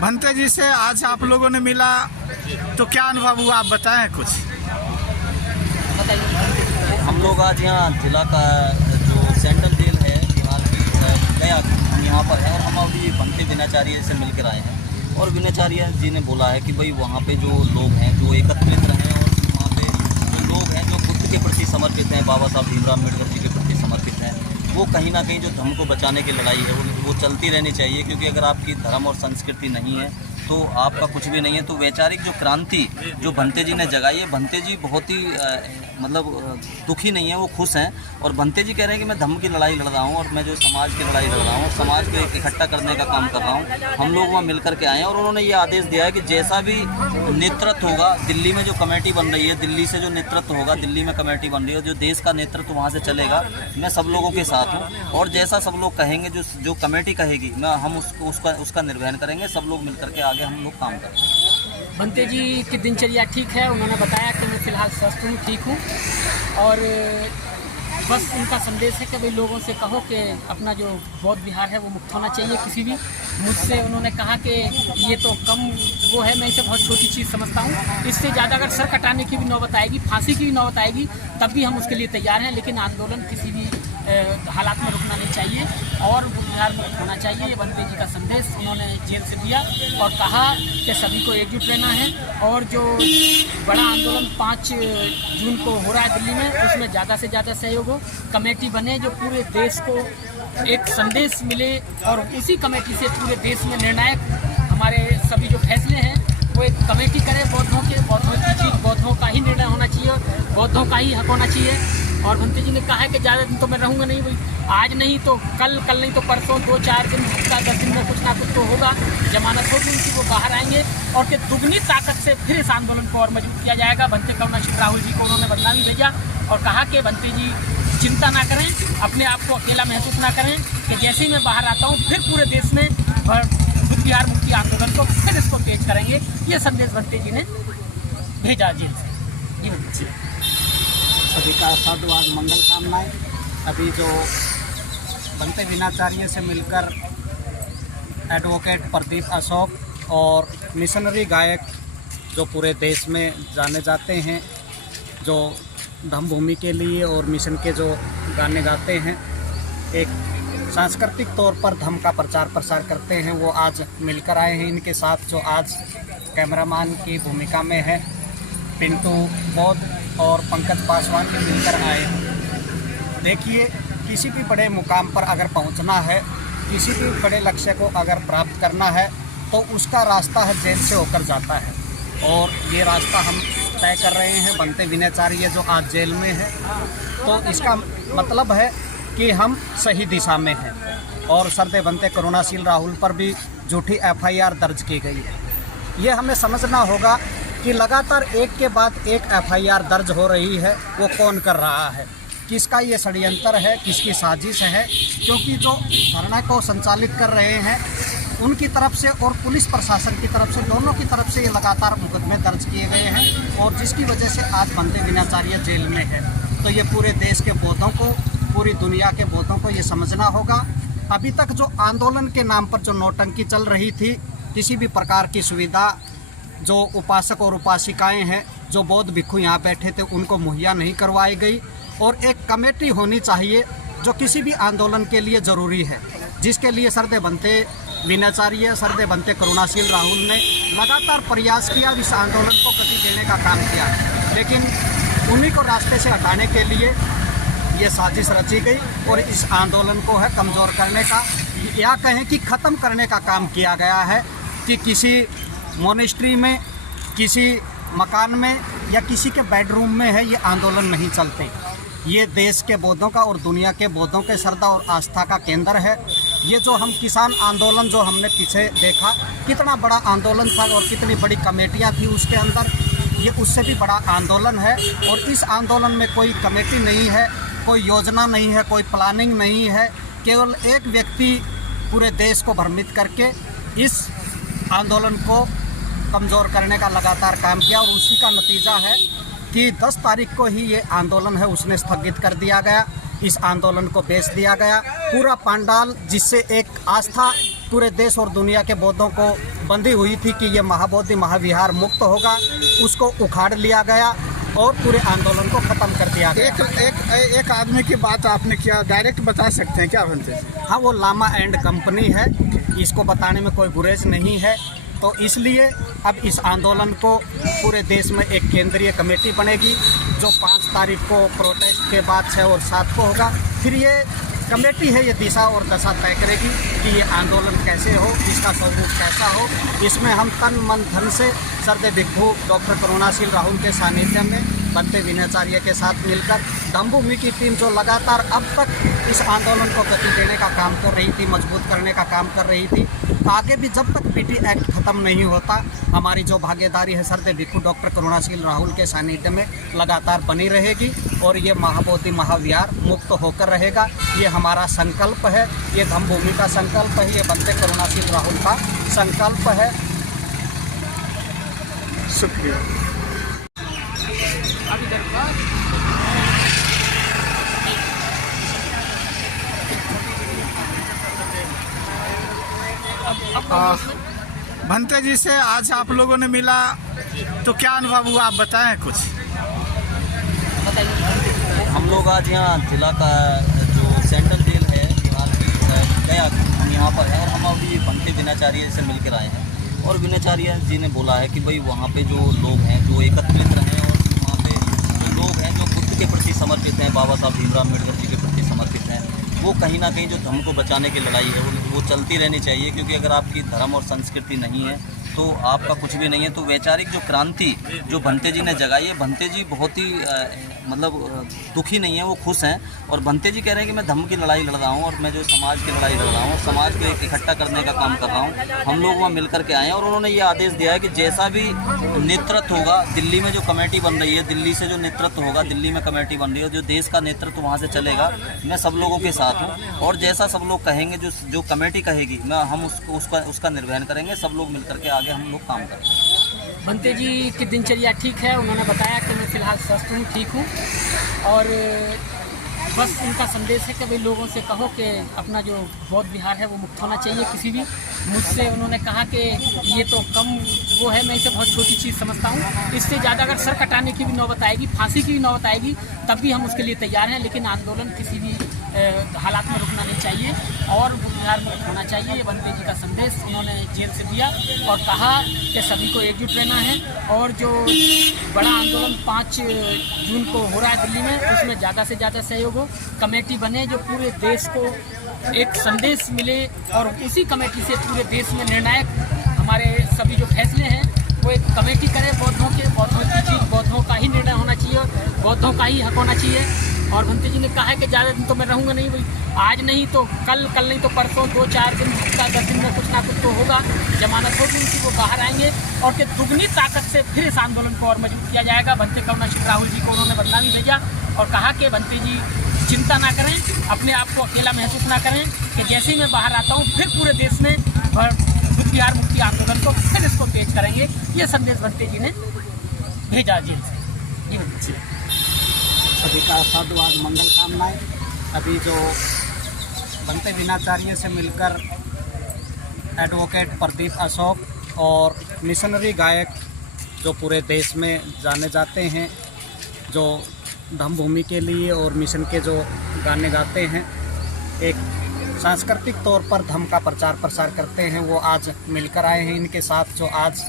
भंते जी से आज आप लोगों ने मिला तो क्या अनुभव हुआ, आप बताएं कुछ। हम लोग आज यहाँ जिला का जो सेंट्रल जेल है बिहार की गया, हम यहाँ पर हैं और हम अभी भंते विनाचार्य से मिलकर आए हैं। और विनाचार्य जी ने बोला है कि भाई वहाँ पे जो लोग हैं जो एकत्रित रहे और वहाँ पे जो लोग हैं जो बुद्ध के प्रति समर्पित हैं, बाबा साहब भीमराव अम्बेडकर जी के प्रति समर्पित हैं, वो कहीं ना कहीं जो धर्म को बचाने की लड़ाई है वो चलती रहनी चाहिए। क्योंकि अगर आपकी धर्म और संस्कृति नहीं है तो आपका कुछ भी नहीं है। तो वैचारिक जो क्रांति जो भंते जी ने जगाई है, भंते जी बहुत ही मतलब दुखी नहीं है, वो खुश हैं। और भंते जी कह रहे हैं कि मैं धर्म की लड़ाई लड़ रहा हूँ और मैं जो समाज की लड़ाई लड़ रहा हूँ, समाज को इकट्ठा करने का काम कर रहा हूँ। हम लोग वहाँ मिल करके आए हैं और उन्होंने ये आदेश दिया है कि जैसा भी नेतृत्व होगा, दिल्ली में जो कमेटी बन रही है, दिल्ली से जो नेतृत्व होगा, दिल्ली में कमेटी बन रही है, जो देश का नेतृत्व वहाँ से चलेगा, मैं सब लोगों के साथ हूँ। और जैसा सब लोग कहेंगे, जो कमेटी कहेगी, हम उसका निर्वहन करेंगे। सब लोग मिल करके आगे हम लोग काम करेंगे। भंते जी की दिनचर्या ठीक है, उन्होंने बताया कि मैं फ़िलहाल स्वस्थ हूँ, ठीक हूँ। और बस उनका संदेश है कि भाई लोगों से कहो कि अपना जो बौद्ध विहार है वो मुक्त होना चाहिए किसी भी। मुझसे उन्होंने कहा कि ये तो कम वो है, मैं इसे बहुत छोटी चीज़ समझता हूँ। इससे ज़्यादा अगर सर कटाने की भी नौबत आएगी, फांसी की भी नौबत आएगी, तब भी हम उसके लिए तैयार हैं। लेकिन आंदोलन किसी भी हालात में रुकना नहीं चाहिए और बिहार मुक्त होना चाहिए। ये भंते जी का संदेश उन्होंने जेल से दिया और कहा कि सभी को एकजुट रहना है। और जो बड़ा आंदोलन 5 जून को हो रहा है दिल्ली में, उसमें ज़्यादा से ज़्यादा सहयोग हो, कमेटी बने जो पूरे देश को एक संदेश मिले और उसी कमेटी से पूरे देश में निर्णायक हमारे सभी जो फैसले हैं वो एक कमेटी करे बौद्धों की चीज़, बौद्धों का ही निर्णय होना चाहिए, बौद्धों का ही हक होना चाहिए। और भंते जी ने कहा है कि ज़्यादा दिन तो मैं रहूँगा नहीं, भाई आज नहीं तो कल नहीं तो परसों, 2-4 दिन, हफ्ता 10 दिन में कुछ ना कुछ तो होगा, जमानत होगी उनकी, वो बाहर आएंगे और कि दुगनी ताकत से फिर इस आंदोलन को और मजबूत किया जाएगा। भंते करुणाशील राहुल जी को उन्होंने बदनामी भेजा और कहा कि भंते जी चिंता ना करें, अपने आप को अकेला महसूस ना करें, कि जैसे ही मैं बाहर आता हूँ फिर पूरे देश में बुद्ध विहार मुक्ति आंदोलन को फिर इसको तेज करेंगे। ये संदेश भंते जी ने भेजा जेल से। सभी का साधुवाद, मंगल कामनाएं। अभी जो भंते विनाचार्य से मिलकर एडवोकेट प्रदीप अशोक और मिशनरी गायक जो पूरे देश में जाने जाते हैं, जो धम्मभूमि के लिए और मिशन के जो गाने गाते हैं, एक सांस्कृतिक तौर पर धम्म का प्रचार प्रसार करते हैं, वो आज मिलकर आए हैं। इनके साथ जो आज कैमरामैन की भूमिका में है पिंटू बौद्ध और पंकज पासवान के मिलकर आए हैं। देखिए, किसी भी बड़े मुकाम पर अगर पहुंचना है, किसी भी बड़े लक्ष्य को अगर प्राप्त करना है तो उसका रास्ता है जेल से होकर जाता है। और ये रास्ता हम तय कर रहे हैं। भंते विनाचार्य जो आज जेल में है, तो इसका मतलब है कि हम सही दिशा में हैं। और सरदे भंते करुणाशील राहुल पर भी झूठी FIR दर्ज की गई है। ये हमें समझना होगा कि लगातार एक के बाद एक FIR दर्ज हो रही है, वो कौन कर रहा है, किसका ये षड्यंत्र है, किसकी साजिश है। क्योंकि जो धरना को संचालित कर रहे हैं उनकी तरफ से और पुलिस प्रशासन की तरफ से, दोनों की तरफ से ये लगातार मुकदमे दर्ज किए गए हैं और जिसकी वजह से आज भंते विनाचार्य जेल में है। तो ये पूरे देश के बौद्धों को, पूरी दुनिया के बौद्धों को ये समझना होगा। अभी तक जो आंदोलन के नाम पर जो नौटंकी चल रही थी, किसी भी प्रकार की सुविधा जो उपासक और उपासिकाएं हैं, जो बौद्ध भिक्षु यहाँ बैठे थे, उनको मुहैया नहीं करवाई गई। और एक कमेटी होनी चाहिए जो किसी भी आंदोलन के लिए ज़रूरी है, जिसके लिए सरदे भंते विनाचार्य, सरदे भंते करुणाशील राहुल ने लगातार प्रयास किया, इस आंदोलन को गति देने का काम किया। लेकिन उन्हीं को रास्ते से हटाने के लिए ये साजिश रची गई और इस आंदोलन को है कमज़ोर करने का, या कहें कि ख़त्म करने का काम किया गया है। कि किसी मोनेस्ट्री में, किसी मकान में या किसी के बेडरूम में है, ये आंदोलन नहीं चलते। ये देश के बौद्धों का और दुनिया के बौद्धों के श्रद्धा और आस्था का केंद्र है। ये जो हम किसान आंदोलन जो हमने पीछे देखा, कितना बड़ा आंदोलन था और कितनी बड़ी कमेटियां थी उसके अंदर, ये उससे भी बड़ा आंदोलन है। और इस आंदोलन में कोई कमेटी नहीं है, कोई योजना नहीं है, कोई प्लानिंग नहीं है। केवल एक व्यक्ति पूरे देश को भ्रमित करके इस आंदोलन को कमज़ोर करने का लगातार काम किया और उसी का नतीजा है कि 10 तारीख को ही ये आंदोलन है उसने स्थगित कर दिया गया। इस आंदोलन को बेच दिया गया। पूरा पंडाल जिससे एक आस्था पूरे देश और दुनिया के बौद्धों को बंधी हुई थी कि ये महाबोधि महाविहार मुक्त होगा, उसको उखाड़ लिया गया और पूरे आंदोलन को ख़त्म कर दिया गया। एक आदमी की बात आपने किया, डायरेक्ट बता सकते हैं क्या बनते हैं? हाँ, वो लामा एंड कंपनी है, इसको बताने में कोई गुरेज नहीं है। तो इसलिए अब इस आंदोलन को पूरे देश में एक केंद्रीय कमेटी बनेगी जो 5 तारीख को प्रोटेस्ट के बाद 6 और 7 को होगा। फिर ये कमेटी है, ये दिशा और दशा तय करेगी कि ये आंदोलन कैसे हो, इसका स्वरूप कैसा हो। इसमें हम तन मन धन से सरदे भिक्षु डॉक्टर करुणाशील राहुल के सानिध्य में बनते विनयाचार्य के साथ मिलकर धम्मभूमि की टीम जो लगातार अब तक इस आंदोलन को गति देने का काम कर रही थी, मजबूत करने का काम कर रही थी, आगे भी जब तक पीटी एक्ट खत्म नहीं होता हमारी जो भागीदारी है सरदे भिक्षु डॉक्टर करुणाशील राहुल के सानिध्य में लगातार बनी रहेगी और ये महाबोधि महाविहार मुक्त होकर रहेगा। ये हमारा संकल्प है, ये धम्मभूमि का संकल्प है, ये बनते करुणाशील राहुल का संकल्प है। शुक्रिया। भंते जी से आज आप लोगों ने मिला तो क्या अनुभव हुआ, आप बताएं कुछ। हम लोग आज यहाँ जिला का जो सेंट्रल जेल है बिहार की गया, हम यहाँ पर है और हम अभी भंते विनयाचार्य से मिलकर आए हैं। और विनयाचार्य जी ने बोला है कि भाई वहाँ पे जो लोग हैं जो एकत्रित रहे और वहाँ पे जो लोग हैं जो बुद्ध के प्रति समर्पित हैं, बाबा साहब भीमराव अम्बेडकर जी के प्रति समर्पित हैं, वो कहीं ना कहीं जो धर्म को बचाने की लड़ाई है वो चलती रहनी चाहिए। क्योंकि अगर आपकी धर्म और संस्कृति नहीं है तो आपका कुछ भी नहीं है। तो वैचारिक जो क्रांति जो भंते जी ने जगाई है, भंते जी बहुत ही मतलब दुखी नहीं है, वो खुश हैं। और भंते जी कह रहे हैं कि मैं धर्म की लड़ाई लड़ रहा हूँ और मैं जो समाज की लड़ाई लड़ रहा हूँ और समाज को इकट्ठा करने का काम कर रहा हूँ। हम लोग वहाँ मिल करके आए हैं और उन्होंने ये आदेश दिया है कि जैसा भी नेतृत्व होगा, दिल्ली में जो कमेटी बन रही है, दिल्ली से जो नेतृत्व होगा, दिल्ली में कमेटी बन रही है, जो देश का नेतृत्व वहाँ से चलेगा, मैं सब लोगों के साथ हूँ। और जैसा सब लोग कहेंगे, जो कमेटी कहेगी, हम उसका निर्वहन करेंगे। सब लोग मिल करके आगे हम लोग काम करेंगे। भंते जी की दिनचर्या ठीक है, उन्होंने बताया कि मैं फ़िलहाल स्वस्थ हूँ, ठीक हूँ। और बस उनका संदेश है कि भाई लोगों से कहो कि अपना जो बौद्ध विहार है वो मुक्त होना चाहिए किसी भी। मुझसे उन्होंने कहा कि ये तो कम वो है, मैं इसे बहुत छोटी चीज़ समझता हूँ। इससे ज़्यादा अगर सर कटाने की भी नौबत आएगी, फांसी की भी नौबत आएगी, तब भी हम उसके लिए तैयार हैं। लेकिन आंदोलन किसी भी हालात में रुकना नहीं चाहिए और विहार मुक्त होना चाहिए। ये भंते जी का संदेश उन्होंने जेल से दिया और कहा कि सभी को एकजुट रहना है। और जो बड़ा आंदोलन 5 जून को हो रहा है दिल्ली में, उसमें ज़्यादा से ज़्यादा सहयोग हो, कमेटी बने जो पूरे देश को एक संदेश मिले और उसी कमेटी से पूरे देश में निर्णायक हमारे सभी जो फैसले हैं वो एक कमेटी करे। बौद्धों की चीज़ बौद्धों का ही निर्णय होना चाहिए, बौद्धों का ही हक होना चाहिए। और भंते जी ने कहा है कि ज़्यादा दिन तो मैं रहूँगा नहीं, भाई आज नहीं तो कल नहीं तो परसों, 2-4 दिन 10 दिन में कुछ ना कुछ तो होगा, जमानत होगी उनकी, वो बाहर आएंगे और कि दुगनी ताकत से फिर इस आंदोलन को और मजबूत किया जाएगा। भंते करुणाशील राहुल जी को उन्होंने बदला भी भेजा और कहा कि भंते जी चिंता ना करें, अपने आप को अकेला महसूस ना करें, कि जैसे ही मैं बाहर आता हूँ फिर पूरे देश में बुद्ध विहार मुक्ति आंदोलन को फिर इसको तेज करेंगे। ये संदेश भंते जी ने भेजा जेल से। सभी का साधुवाद, मंगल कामनाएं। अभी जो बनते विनयाचार्य से मिलकर एडवोकेट प्रदीप अशोक और मिशनरी गायक जो पूरे देश में जाने जाते हैं, जो धम्मभूमि के लिए और मिशन के जो गाने गाते हैं, एक सांस्कृतिक तौर पर धम्म का प्रचार प्रसार करते हैं, वो आज मिलकर आए हैं। इनके साथ जो आज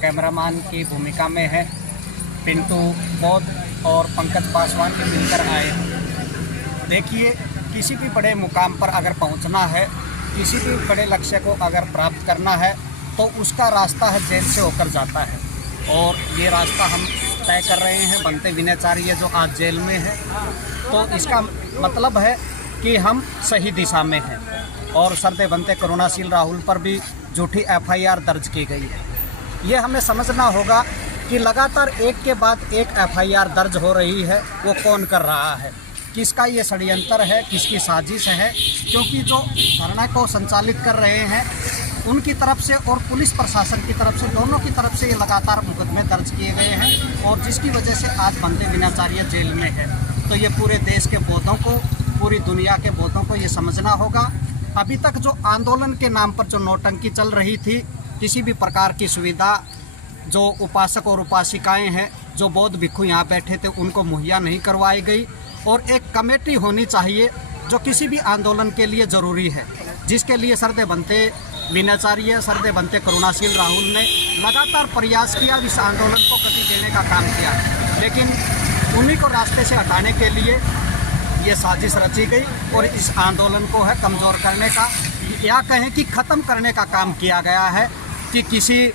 कैमरामैन की भूमिका में है पिंटू बौद्ध और पंकज पासवान के मिलकर आए हैं। देखिए, किसी भी बड़े मुकाम पर अगर पहुंचना है, किसी भी बड़े लक्ष्य को अगर प्राप्त करना है तो उसका रास्ता है जेल से होकर जाता है और ये रास्ता हम तय कर रहे हैं। बनते विनयाचार्य जो आज जेल में है, तो इसका मतलब है कि हम सही दिशा में हैं। और सरदे बनते करुणाशील राहुल पर भी झूठी FIR दर्ज की गई है। ये हमें समझना होगा कि लगातार एक के बाद एक FIR दर्ज हो रही है, वो कौन कर रहा है, किसका ये षड्यंत्र है, किसकी साजिश है। क्योंकि जो धरना को संचालित कर रहे हैं उनकी तरफ से और पुलिस प्रशासन की तरफ से, दोनों की तरफ से ये लगातार मुकदमे दर्ज किए गए हैं और जिसकी वजह से आज बंते विनाचार्य जेल में है। तो ये पूरे देश के बौद्धों को, पूरी दुनिया के बौद्धों को ये समझना होगा। अभी तक जो आंदोलन के नाम पर जो नौटंकी चल रही थी, किसी भी प्रकार की सुविधा जो उपासक और उपासिकाएं हैं, जो बौद्ध भिक्षु यहाँ बैठे थे, उनको मुहैया नहीं करवाई गई। और एक कमेटी होनी चाहिए जो किसी भी आंदोलन के लिए ज़रूरी है, जिसके लिए सरदे बंते विनाचार्य, सरदे बंते करुणाशील राहुल ने लगातार प्रयास किया, इस आंदोलन को गति देने का काम किया। लेकिन उन्हीं को रास्ते से हटाने के लिए ये साजिश रची गई और इस आंदोलन को है कमज़ोर करने का, या कहें कि ख़त्म करने का काम किया गया है कि किसी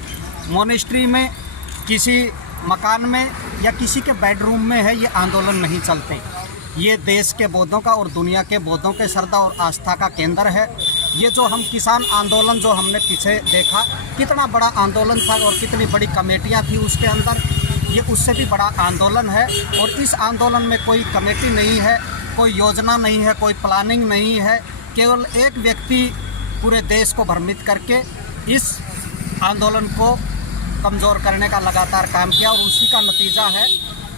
मोनेस्ट्री में, किसी मकान में या किसी के बेडरूम में है ये आंदोलन नहीं चलते। ये देश के बौद्धों का और दुनिया के बौद्धों के श्रद्धा और आस्था का केंद्र है। ये जो हम किसान आंदोलन जो हमने पीछे देखा, कितना बड़ा आंदोलन था और कितनी बड़ी कमेटियां थी उसके अंदर, ये उससे भी बड़ा आंदोलन है। और इस आंदोलन में कोई कमेटी नहीं है, कोई योजना नहीं है, कोई प्लानिंग नहीं है। केवल एक व्यक्ति पूरे देश को भ्रमित करके इस आंदोलन को कमज़ोर करने का लगातार काम किया और उसी का नतीजा है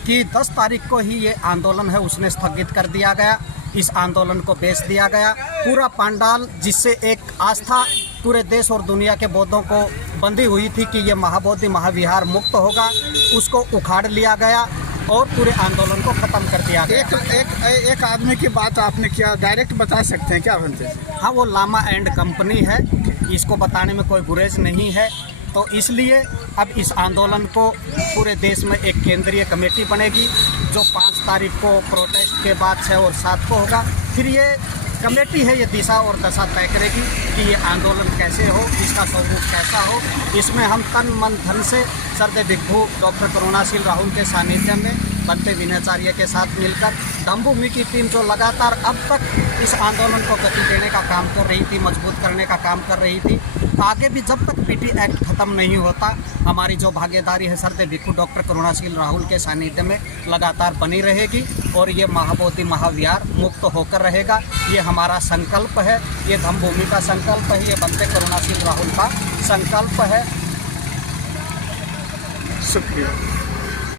कि 10 तारीख को ही ये आंदोलन है उसने स्थगित कर दिया गया। इस आंदोलन को बेच दिया गया। पूरा पंडाल जिससे एक आस्था पूरे देश और दुनिया के बौद्धों को बंधी हुई थी कि ये महाबोधि महाविहार मुक्त होगा, उसको उखाड़ लिया गया और पूरे आंदोलन को ख़त्म कर दिया गया। एक आदमी की बात आपने किया, डायरेक्ट बता सकते हैं क्या बनते? हाँ, वो लामा एंड कंपनी है, इसको बताने में कोई गुरेज नहीं है। तो इसलिए अब इस आंदोलन को पूरे देश में एक केंद्रीय कमेटी बनेगी जो 5 तारीख को प्रोटेस्ट के बाद 6 और 7 को होगा। फिर ये कमेटी है, ये दिशा और दशा तय करेगी कि ये आंदोलन कैसे हो, इसका स्वरूप कैसा हो। इसमें हम तन मन धन से सरदे भिक्षु डॉक्टर करुणाशील राहुल के सानिध्य में बंते विनाचार्य के साथ मिलकर धम्मभूमि की टीम जो लगातार अब तक इस आंदोलन को गति देने का काम कर रही थी, मजबूत करने का काम कर रही थी, आगे भी जब तक पीटी एक्ट ख़त्म नहीं होता, हमारी जो भागीदारी है सरदे भिक्षु डॉक्टर करुणाशील राहुल के सानिध्य में लगातार बनी रहेगी और ये महाबोधि महाविहार मुक्त होकर रहेगा। ये हमारा संकल्प है, ये धम्मभूमि का संकल्प है, ये बंते करुणाशील राहुल का संकल्प है। शुक्रिया।